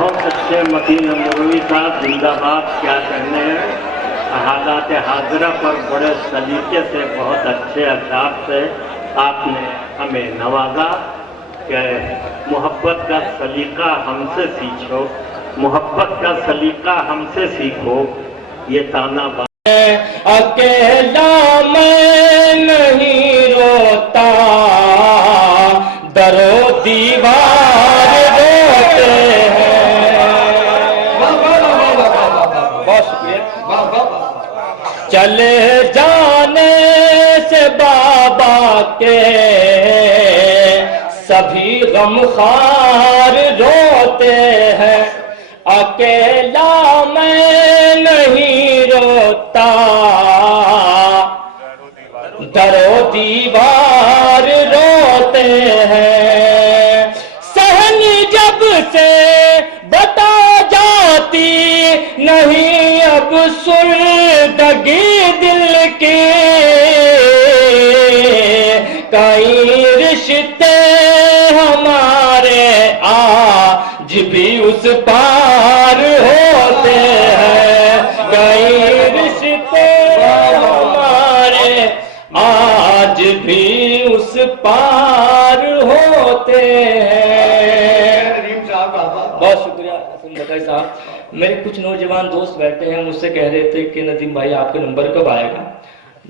بہت اچھے متین امروی صاحب زندہ کیا کرنے ہیں حالات حاضرہ پر بڑے سلیقے سے بہت اچھے اشعار سے آپ نے ہمیں نوازا کہ محبت کا سلیقہ ہم سے سیکھو، محبت کا سلیقہ ہم سے سیکھو، یہ تانا اکیلا میں نہیں روتا، در و دیوار روتے ہیں۔ بہت شکریہ۔ چلے جانے سے بابا کے سبھی غمخوار روتے ہیں، اکیلا میں نہیں روتا، در و دیوار روتے ہیں۔ صحن جب سے بتا جاتی نہیں اب سردگی دل کی، کئی رشتے ہمارے آج بھی اس پار ہوتے ہیں، کئی رشتے ہمارے آج بھی اس پار ہوتے ہیں۔ بہت شکریہ حسن بٹائی صاحب۔ میرے کچھ نوجوان دوست بیٹھے ہیں، مجھ سے کہہ رہے تھے کہ ندیم بھائی آپ کا نمبر کب آئے گا؟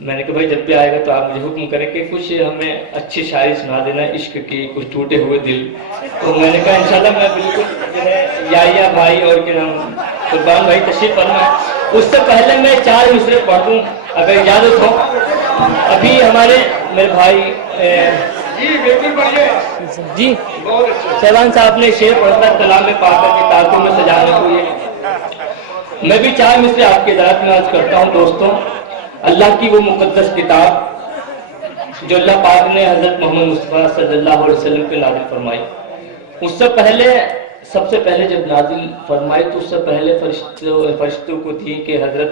میں نے کہا بھائی جب بھی آئے گا تو آپ مجھے حکم کریں کہ کچھ ہمیں اچھی شاعری سنا دینا عشق کی، کچھ ٹوٹے ہوئے دل۔ تو میں نے کہا انشاءاللہ میں بالکل جو ہے یایا بھائی اور کیا نام قربان بھائی تشریف فرما، اس سے پہلے میں 4 مصرے پڑھ دوں اگر اجازت ہو۔ ابھی ہمارے میرے بھائی جی شہبان صاحب نے شعر پڑھا کلام پاک کے تاکوں میں سجانے کو، یہ میں بھی 4 مصرے آپ کے ذات میں عرض کرتا ہوں۔ دوستوں، اللہ کی وہ مقدس کتاب جو اللہ پاک نے حضرت محمد مصطفیٰ صلی اللہ علیہ وسلم پہ نازل فرمائی، اس سے پہلے سب سے پہلے جب نازل فرمائی تو اس سے پہلے فرشتوں کو تھی کہ حضرت